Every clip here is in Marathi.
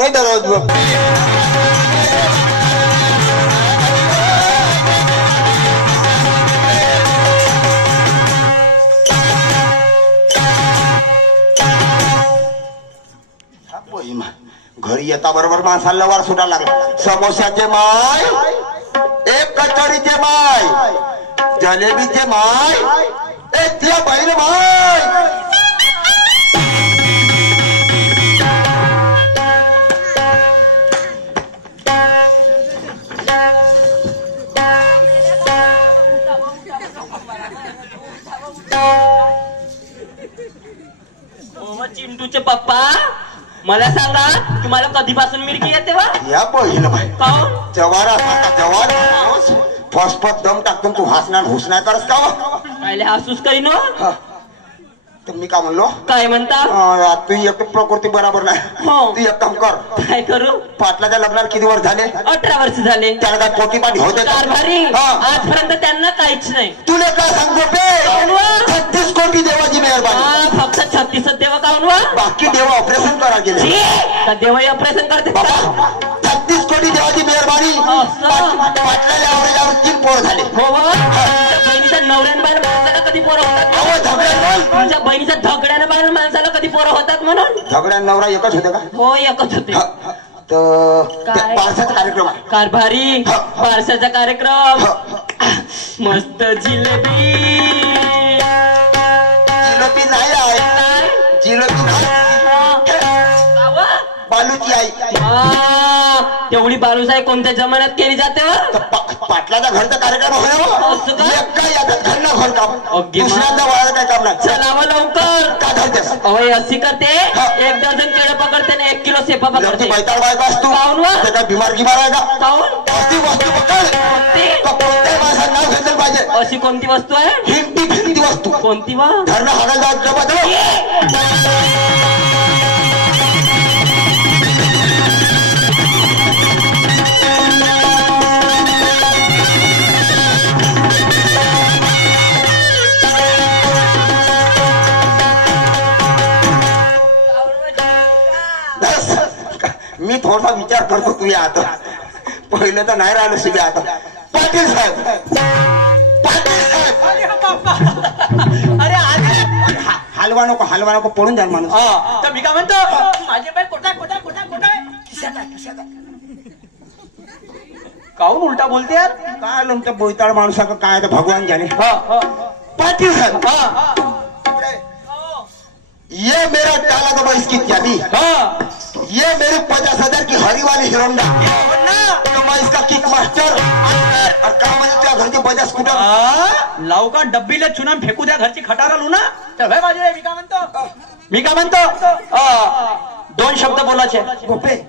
नाही दररोज घरी येता बरोबर माणसाला वार सुटायला लागला. समोश्याचे माय, एक कचोरीचे माय, जलेबीचे माय, एक त्या बहीण माय. चिंटूचे पप्पा मला सांगा तुम्हाला कधीपासून मिरगी येते वा? या बहीण माय काऊन जवारा जवार फसफट दम टाकून तू हसणार हुसणार करस का? पहिले हसूस काही नो. तर मी का म्हणलो काय म्हणता? तू एक प्रकृती बरोबर नाही. हो. तू एक काम कर. काय करू? पाटलाच्या लग्नाला किती वर्ष झाले? 18 वर्ष झाले. त्याला काय पोटी पाणी होते? कारभारी आजपर्यंत त्यांना काहीच नाही. तुला काय सांगतो पे 36 कोटी देवाची मेहरबानी. फक्त 36 देव काऊन वा? बाकी देव ऑपरेशन करा गेले. देवही ऑपरेशन करते. 36 कोटी देवाची मेहरबानी. पाटलाच्या आवडीवर 3 पोर झाले. हो बहिणीच्या नवऱ्यान बाहेर माणसाला कधी पोरं होतात? तुमच्या बहिणीच्या झगड्याने बाहेर माणसाला कधी पोरं होतात म्हणून? झगड्या नवरा एकच होते का? हो एकच होते. बारसाचा कार्यक्रम आहे. कारभारी बारसाचा कार्यक्रम. मस्त जिलेबी. जिलेबी नाही आहे. जिलेबी नाही. बालूची आई. तेवढी बालूसाई कोणत्या जमान्यात केली जाते? पाटलाच्या घरचा कार्यक्रम होय. घरना घर काम दुसऱ्यांदा वळायला काय काम नाही. चलावं लवकर. का घरतेस? अवय अशी करते 1 डझन केळं पकडते आणि 1 किलो सेपा पकडते. बैताळ बायका असतो काय बिमार गिमार आहे का? अशी वस्तू पकड. कोणत्याही माणसाचं नाव घेतलं पाहिजे. अशी कोणती वस्तू आहे? हिंदी वस्तू. कोणती वा? घरनं हागायला जायचं. मी थोडासा विचार करतो. तुम्ही आता पहिलं तर नाही राहिलं शिबे. आता पाटील साहेब. पाटील साहेब. अरे हलवा नको पळून जाईल माणूस. तर मी काय म्हणतो माझे बाई कोटा काऊन उलटा बोलते यार? काय तुमच्या बोईताळ माणसाचं काय भगवान जाणे. पाटील साहेब ये मेरा डाला दबा इसकी त्यादी. ये मेरे 50,000 की हरी वाली हिरोंडा. तो मैं इसका किक मास्टर. और का म्हणजे तुझ्या घरची बजाज स्कूटर लावू का डब्बीला चुनाम फेकू द्या घरची खटारा लू ना. माझे मी काय म्हणतो 2 शब्द बोलायचे. गोपे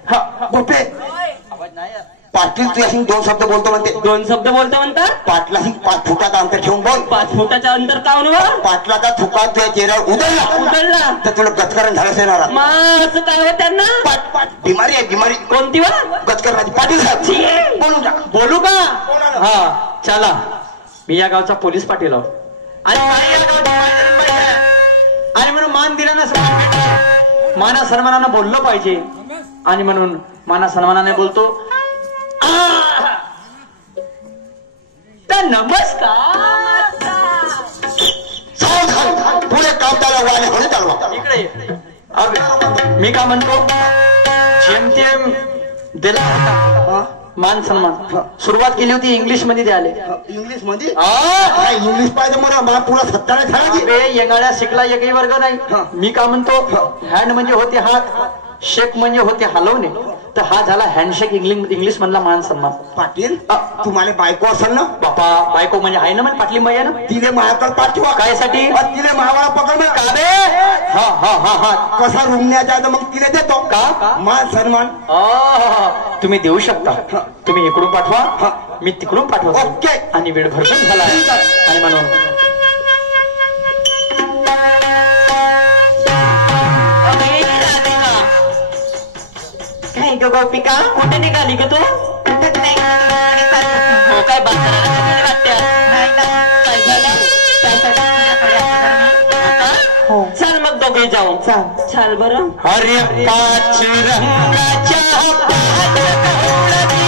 आवाज नाही. पाटील तुझ्या सिंग 2 शब्द बोलतो म्हणते. 2 शब्द बोलतो म्हणता? पाटला सिंग 5 फुटाचा अंतर ठेवून बोल. 5 फुटाचा अंतर काऊन वा? पाटलाचा थुका तुझ्या चेहऱ्यावर उधळला तर तुला गचकरण झालं येणार. असं काय हो त्यांना? बिमारी आहे बिमारी. कोणती वा? गचकरणाची. पाटील साहेब बोलून जा. बोलू का? हा चला. मी या गावचा पोलीस पाटील आहो आणि म्हणून मान दिला ना माना सन्मानानं बोललं पाहिजे आणि म्हणून माना सन्मानाने बोलतो. तर नमस्कार. पुढे काम त्याला वाले होणे चालवा. इकडे मी का म्हणतो जेमतेम दिला मान सन्मान. सुरुवात केली होती इंग्लिश मध्ये द्याले. इंग्लिश मध्ये इंग्लिश पाहिजे मला पुरा 17 येंगाळ्या शिकला एकही वर्ग नाही. मी का म्हणतो हँड म्हणजे होते हात, शेक म्हणजे होते हलवणे, तर हा झाला हँडशेक इंग्लिश मधला मान सन्मान. पाटील तुम्हाला बायको असेल ना? बापा बायको म्हणजे आहे ना. पाटली बाई आहे ना. तिले माझ्याकडे पाठवा. कायसाठी? तिले मावाला पकड का रे. कसा रुमण्याच्या मग तिला देतो का मान सन्मान. तुम्ही देऊ शकता. तुम्ही इकडून पाठवा मी तिकडून पाठवा. ओके. आणि वेळ भरपूर झाला आणि म्हणून गोपिका कुठे निघाली का तू? हो काय चल मग दोघे जाऊ चाल बरं. अरे पाच रंगाच्या पाच गवळणी.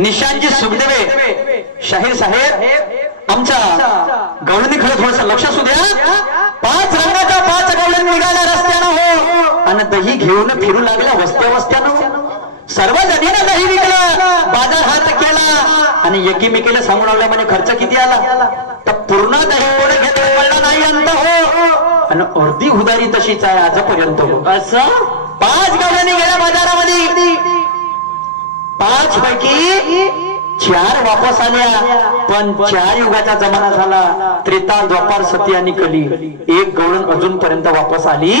निशांजी सुखदेवे शाहीर साहेब आमच्या गवळणी खरं थोडस लक्ष असू द्या. 5 रंगाच्या 5 गवळणी निघाल्या रस्त्यानं हो आणि दही घेऊन फिरू लागल्या वस्त्या वस्त्यानं. सर्वजणीनं दही विकलं, बाजार हात केला आणि एकीमेकीला सांगून लागला म्हणजे खर्च किती आला तर पूर्ण दही कोणी घेतलं कळलं नाही अंत हो आणि अर्धी उधारी तशीच आहे आजपर्यंत हो. असं 5 गवळणी गेल्या बाजारामध्ये, 5 पैकी 4 वापस आल्या. पण 4 युगाचा जमाना झाला, त्रेता द्वापार सती आणि कली. 1 गवळण अजूनपर्यंत वापस आली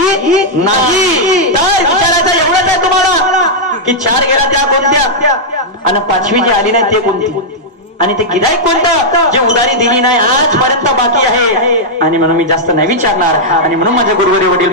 नाही. तर विचारायचं एवढंच आहे तुम्हाला की 4 गेला त्या कोणत्या आणि 5वी जी आली नाही ते कोणती आणि ते गिराईक कोणतं जे उधारी दिली नाही आजपर्यंत बाकी आहे. आणि म्हणून मी जास्त नाही विचारणार आणि म्हणून माझे गुरुवारी वडील